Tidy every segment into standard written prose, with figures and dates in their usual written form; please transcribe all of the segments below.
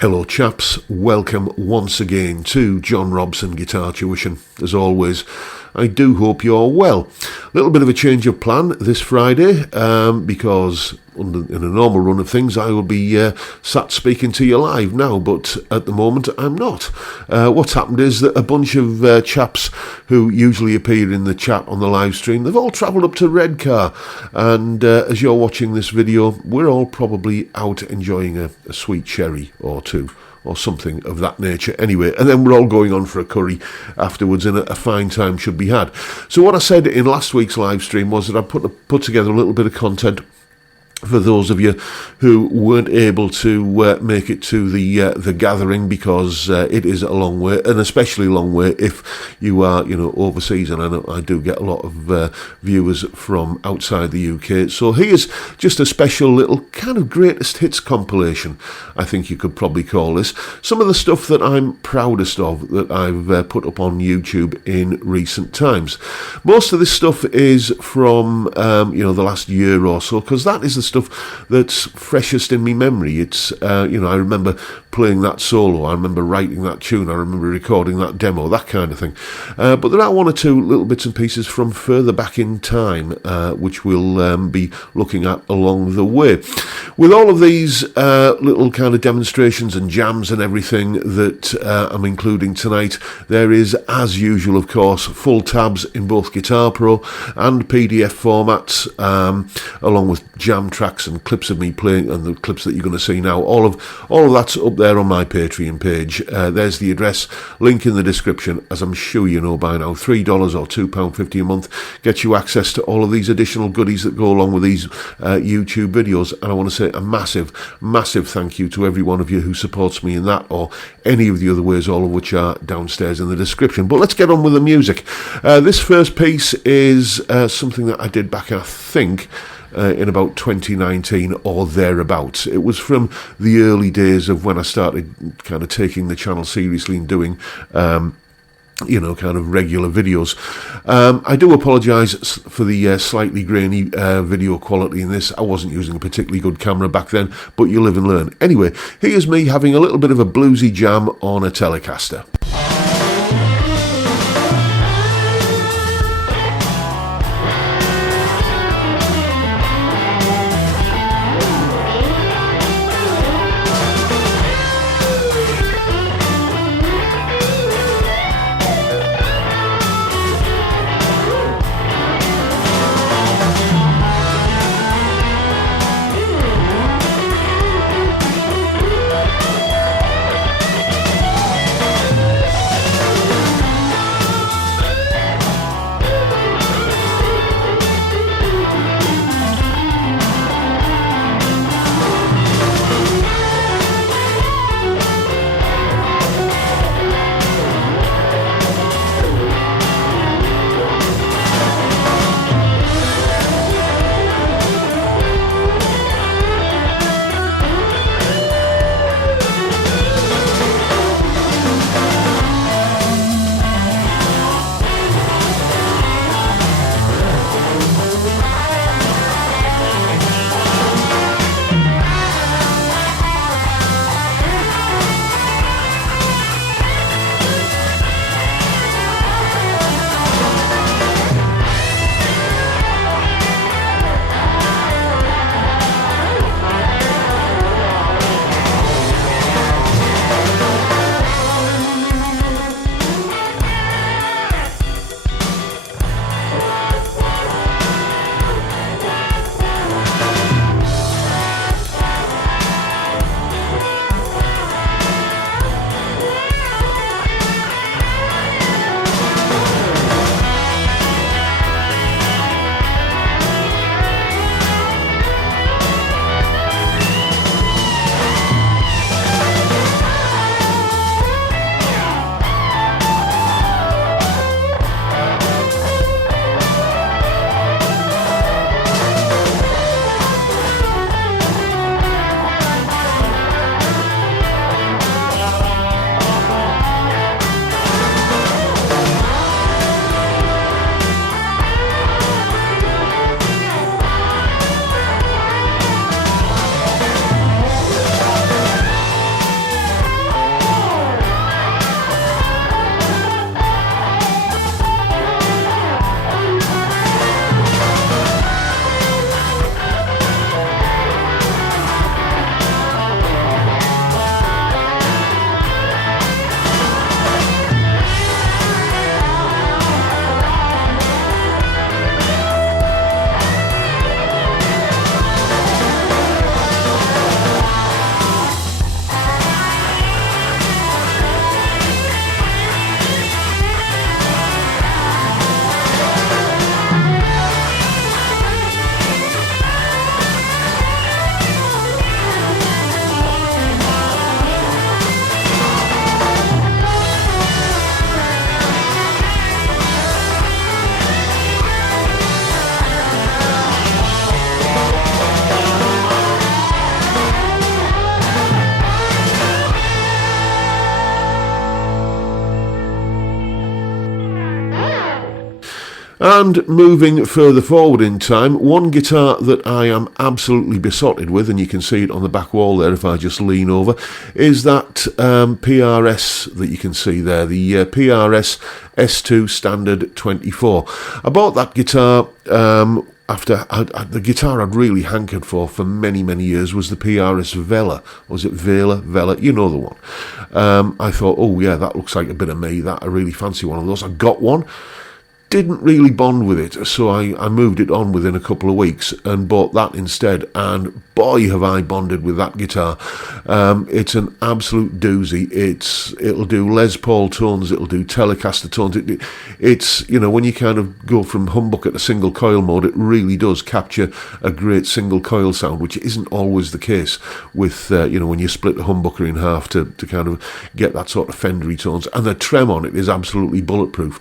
Hello chaps, welcome once again to John Robson Guitar Tuition. As always, I do hope you're well. A little bit of a change of plan this Friday because in a normal run of things I will be sat speaking to you live now, but at the moment I'm not. What's happened is that a bunch of chaps who usually appear in the chat on the live stream, they've all travelled up to Redcar, and as you're watching this video, we're all probably out enjoying a sweet sherry or two, or something of that nature anyway, and then we're all going on for a curry afterwards, and a fine time should be had. So what I said in last week's live stream was that I put together a little bit of content for those of you who weren't able to make it to the gathering, because it is a long way, and especially a long way if you are, overseas. And I know I do get a lot of viewers from outside the UK. So here's just a special little kind of greatest hits compilation, I think you could probably call this. Some of the stuff that I'm proudest of that I've put up on YouTube in recent times. Most of this stuff is from the last year or so, because that is the stuff that's freshest in me memory. It's I remember playing that solo, I remember writing that tune, I remember recording that demo, that kind of thing. But there are one or two little bits and pieces from further back in time, which we'll be looking at along the way. With all of these little kind of demonstrations and jams and everything that I'm including tonight, there is, as usual, of course, full tabs in both Guitar Pro and PDF formats, along with jam tracks and clips of me playing, and the clips that you're going to see now. All of that's up there on my Patreon page. There's the address, link in the description. As I'm sure you know by now, $3 or £2.50 a month gets you access to all of these additional goodies that go along with these YouTube videos. And I want to say a massive thank you to every one of you who supports me in that, or any of the other ways, all of which are downstairs in the description. But let's get on with the music. This first piece is something that I did back, I think, in about 2019 or thereabouts. It was from the early days of when I started kind of taking the channel seriously and doing kind of regular videos. I do apologise for the slightly grainy video quality in this. I wasn't using a particularly good camera back then, but you live and learn. Anyway, here's me having a little bit of a bluesy jam on a Telecaster. And moving further forward in time, one guitar that I am absolutely besotted with, and you can see it on the back wall there if I just lean over, is that PRS that you can see there, the PRS S2 Standard 24. I bought that guitar after the guitar I'd really hankered for many, many years was the PRS Vela. Was it Vela? You know the one. I thought, oh yeah, that looks like a bit of me. That I really fancy one of those. I got one. Didn't really bond with it, so I moved it on within a couple of weeks and bought that instead, and boy have I bonded with that guitar. It's an absolute doozy. It'll do Les Paul tones, it'll do Telecaster tones. It's, you know, when you kind of go from humbucker to single coil mode, it really does capture a great single coil sound, which isn't always the case with, you know, when you split a humbucker in half to kind of get that sort of Fendery tones. And the trem on it is absolutely bulletproof.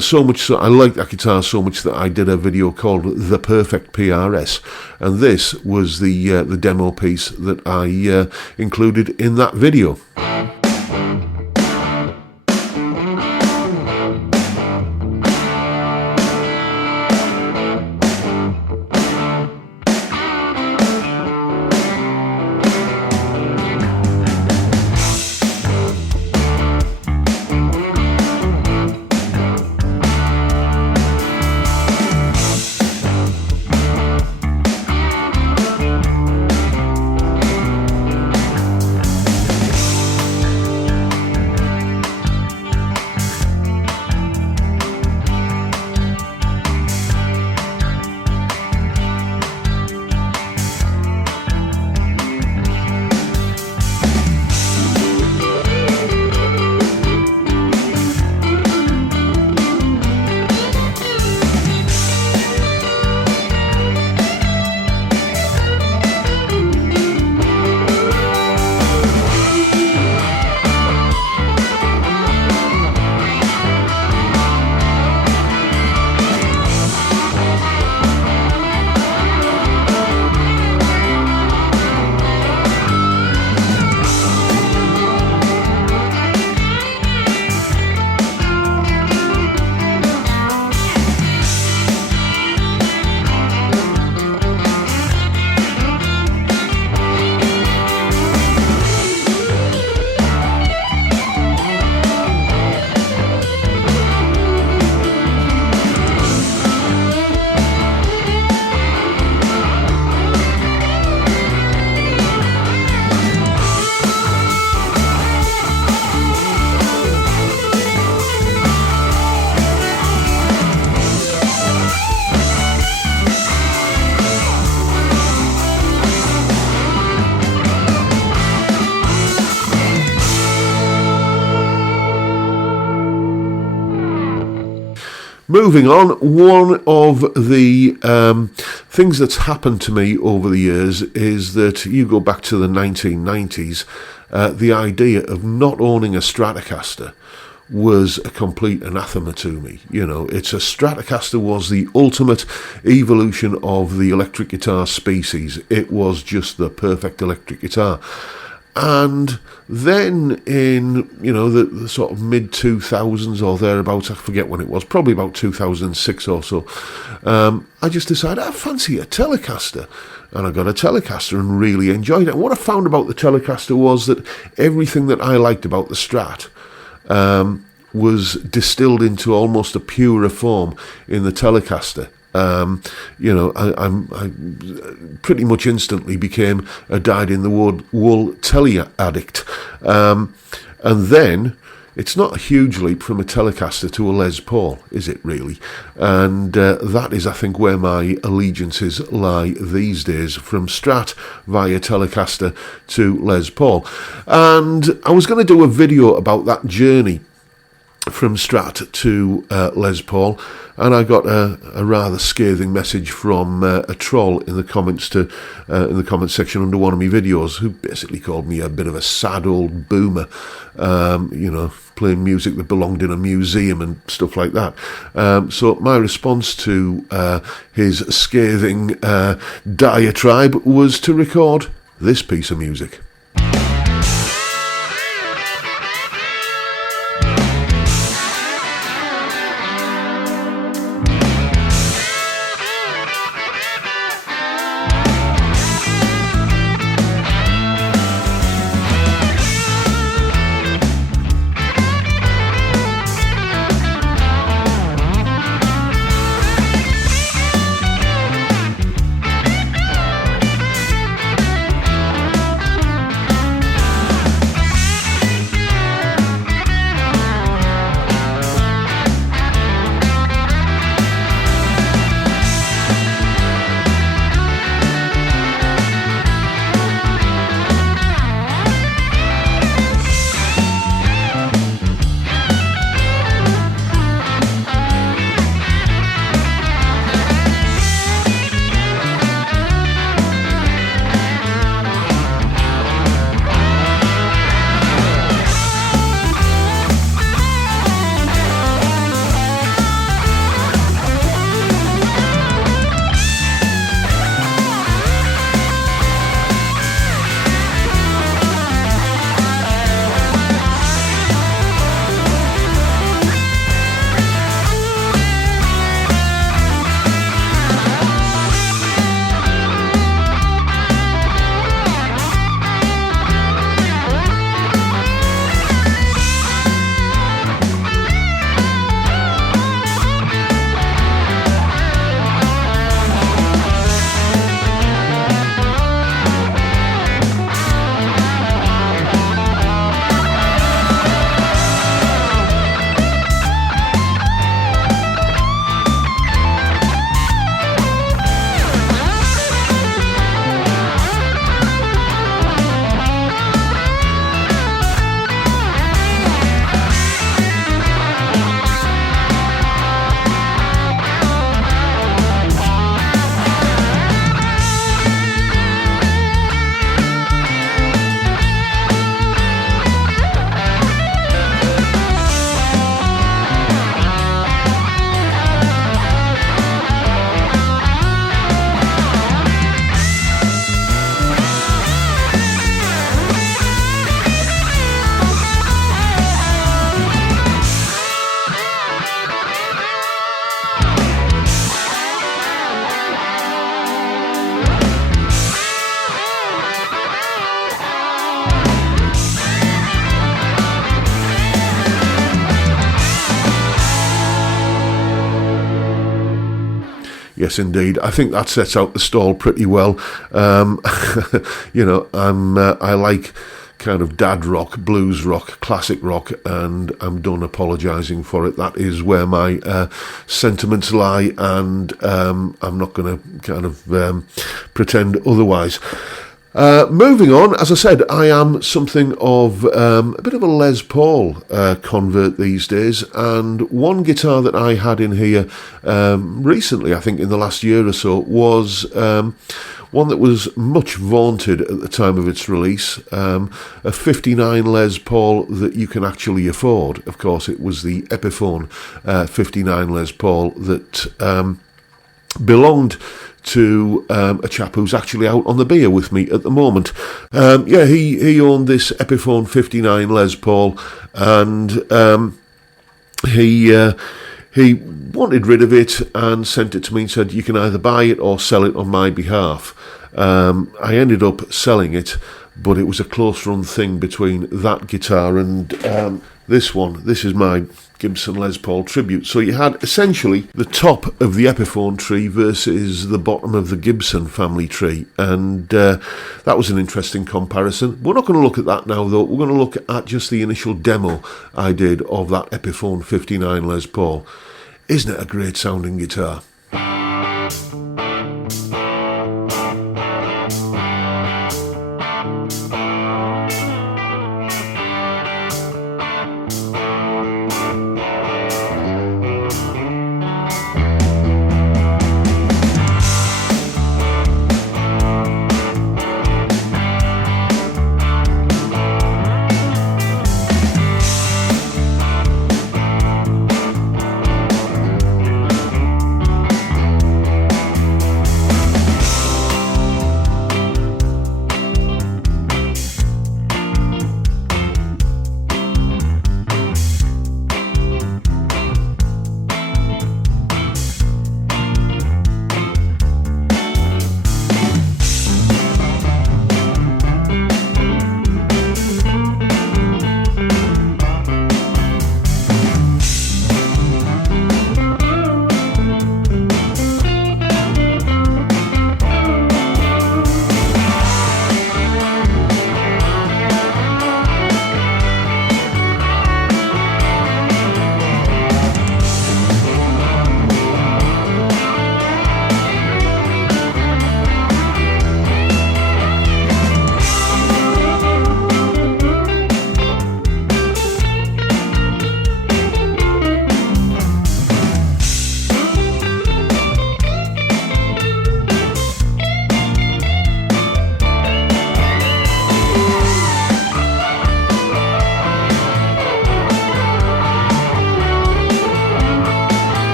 So much so, I like that guitar so much that I did a video called The Perfect PRS, and this was the demo piece that I included in that video. Moving on, one of the things that's happened to me over the years is that you go back to the 1990s, the idea of not owning a Stratocaster was a complete anathema to me. You know, it's a Stratocaster was the ultimate evolution of the electric guitar species. It was just the perfect electric guitar. And then in, you know, the sort of mid-2000s or thereabouts, I forget when it was, probably about 2006 or so, I just decided I fancy a Telecaster. And I got a Telecaster and really enjoyed it. And what I found about the Telecaster was that everything that I liked about the Strat was distilled into almost a purer form in the Telecaster. You know, I pretty much instantly became a dyed-in-the-wool telly addict. And then, it's not a huge leap from a Telecaster to a Les Paul, is it really? And that is, I think, where my allegiances lie these days, from Strat via Telecaster to Les Paul. And I was going to do a video about that journey from Strat to Les Paul, and I got a rather scathing message from a troll in the comments in the comment section under one of my videos, who basically called me a bit of a sad old boomer, you know, playing music that belonged in a museum and stuff like that. So my response to his scathing diatribe was to record this piece of music. Yes, indeed. I think that sets out the stall pretty well. You know, I like kind of dad rock, blues rock, classic rock, and I'm done apologising for it. That is where my sentiments lie, and I'm not going to kind of pretend otherwise. Moving on, as I said, I am something of a bit of a Les Paul convert these days, and one guitar that I had in here recently, I think in the last year or so, was one that was much vaunted at the time of its release, a 59 Les Paul that you can actually afford. Of course, it was the Epiphone 59 Les Paul that belonged to a chap who's actually out on the beer with me at the moment. He owned this Epiphone 59 Les Paul, and he wanted rid of it and sent it to me and said, you can either buy it or sell it on my behalf. I ended up selling it, but it was a close run thing between that guitar and this one. This is my Gibson Les Paul tribute. So you had essentially the top of the Epiphone tree versus the bottom of the Gibson family tree, and that was an interesting comparison. We're not going to look at that now, though. We're going to look at just the initial demo I did of that Epiphone 59 Les Paul. Isn't it a great sounding guitar?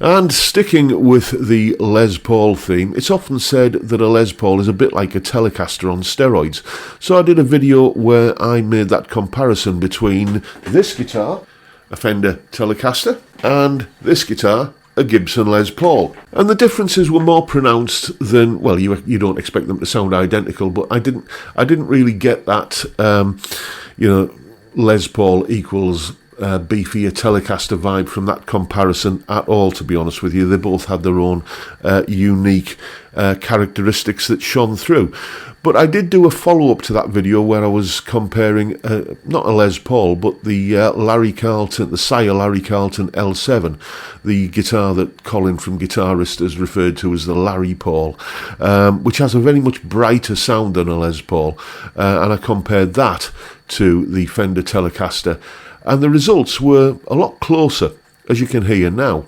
And sticking with the Les Paul theme, it's often said that a Les Paul is a bit like a Telecaster on steroids. So I did a video where I made that comparison between this guitar, a Fender Telecaster, and this guitar, a Gibson Les Paul. And the differences were more pronounced than, well, you don't expect them to sound identical, but I didn't really get that, Les Paul equals beefier Telecaster vibe from that comparison at all, to be honest with you. They both had their own unique characteristics that shone through. But I did do a follow-up to that video where I was comparing, not a Les Paul, but the the Sire Larry Carlton L7, the guitar that Colin from Guitarist has referred to as the Larry Paul, which has a very much brighter sound than a Les Paul. And I compared that to the Fender Telecaster, and the results were a lot closer, as you can hear now.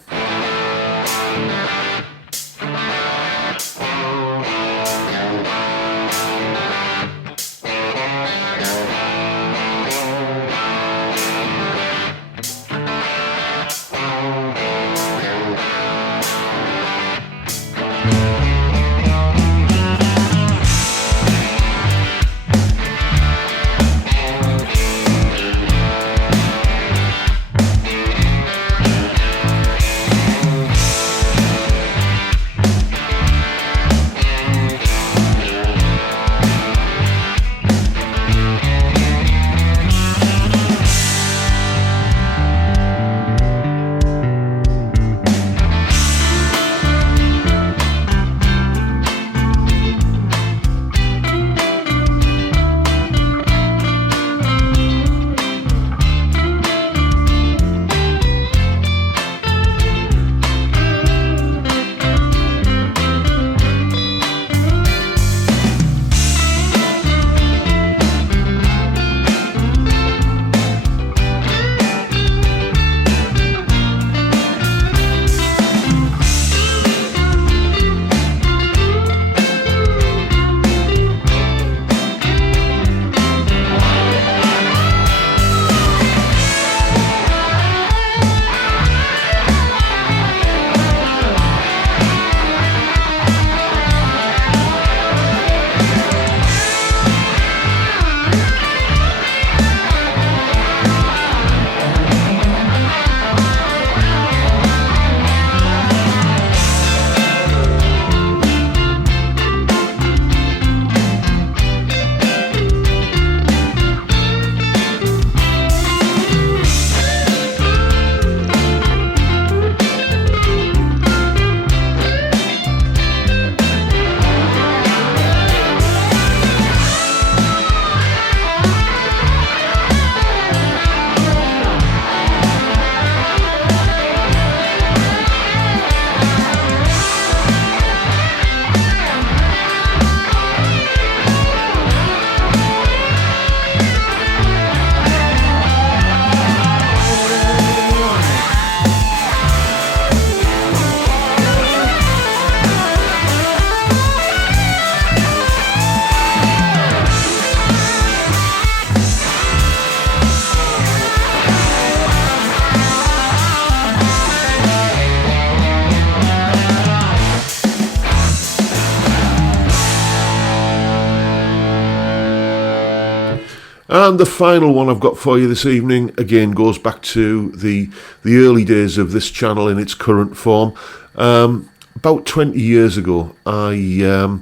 And the final one I've got for you this evening, again, goes back to the early days of this channel in its current form. About 20 years ago, I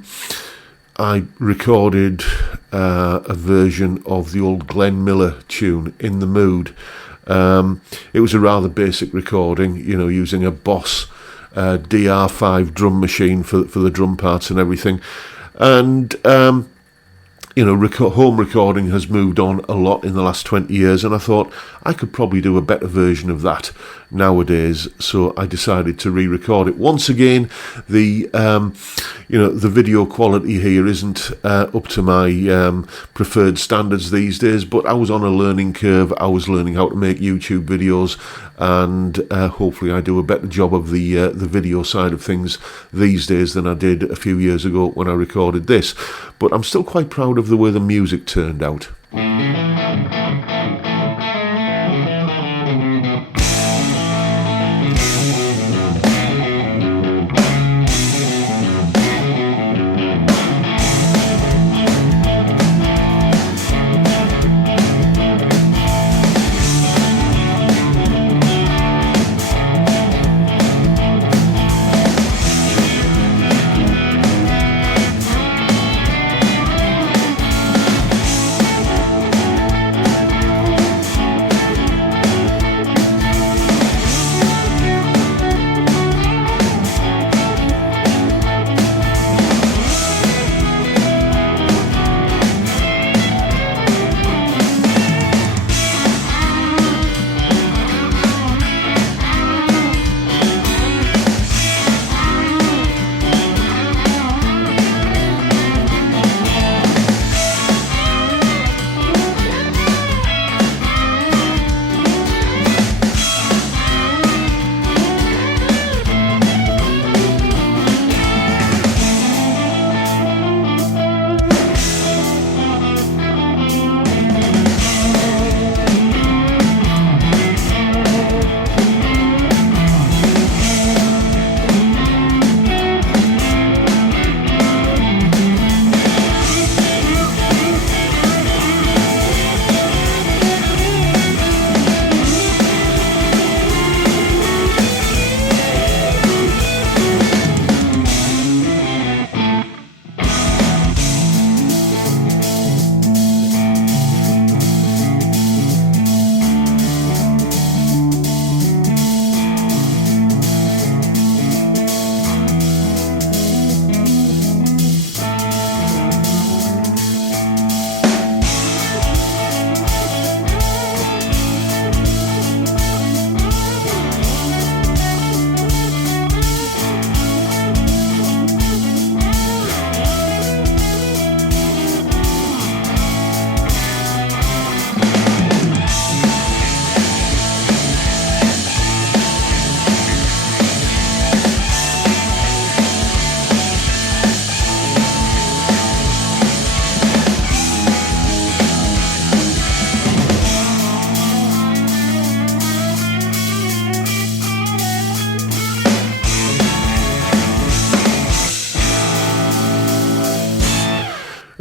recorded a version of the old Glenn Miller tune, In the Mood. It was a rather basic recording, you know, using a Boss DR5 drum machine for the drum parts and everything. And you know, home recording has moved on a lot in the last 20 years, and I thought I could probably do a better version of that nowadays, so I decided to re-record it. Once again, the video quality here isn't up to my preferred standards these days, but I was on a learning curve. I was learning how to make YouTube videos, and hopefully I do a better job of the video side of things these days than I did a few years ago when I recorded this. But I'm still quite proud of the way the music turned out.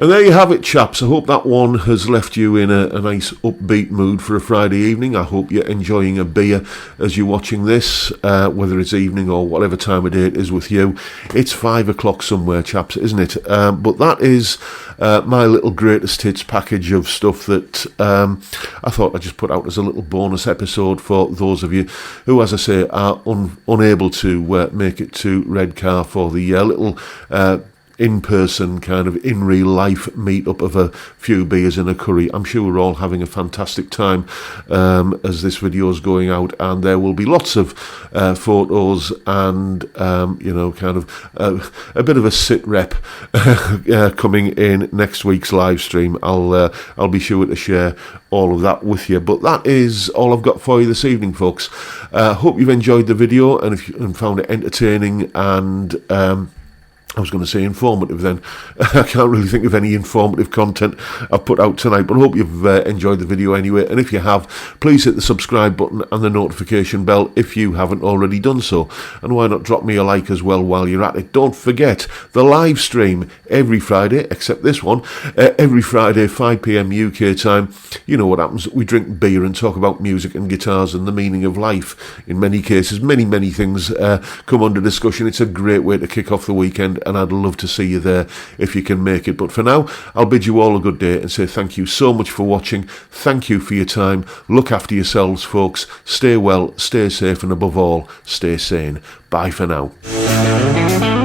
And there you have it, chaps. I hope that one has left you in a nice upbeat mood for a Friday evening. I hope you're enjoying a beer as you're watching this, whether it's evening or whatever time of day it is with you. It's 5 o'clock somewhere, chaps, isn't it? But that is my little greatest hits package of stuff that I thought I'd just put out as a little bonus episode for those of you who, as I say, are unable to make it to Redcar for the little in-person kind of in real life meet-up of a few beers and a curry. I'm sure we're all having a fantastic time as this video is going out, and there will be lots of photos and kind of a bit of a sit rep coming in next week's live stream. I'll be sure to share all of that with you. But that is all I've got for you this evening, folks. Hope you've enjoyed the video and found it entertaining and I was going to say informative then. I can't really think of any informative content I've put out tonight, but I hope you've enjoyed the video anyway. And if you have, please hit the subscribe button and the notification bell if you haven't already done so. And why not drop me a like as well while you're at it. Don't forget the live stream every Friday, except this one, every Friday 5 p.m. UK time. You know what happens. We drink beer and talk about music and guitars and the meaning of life. In many cases, many things come under discussion. It's a great way to kick off the weekend, and I'd love to see you there if you can make it. But for now, I'll bid you all a good day and say thank you so much for watching. Thank you for your time. Look after yourselves, folks. Stay well, stay safe, and above all, stay sane. Bye for now.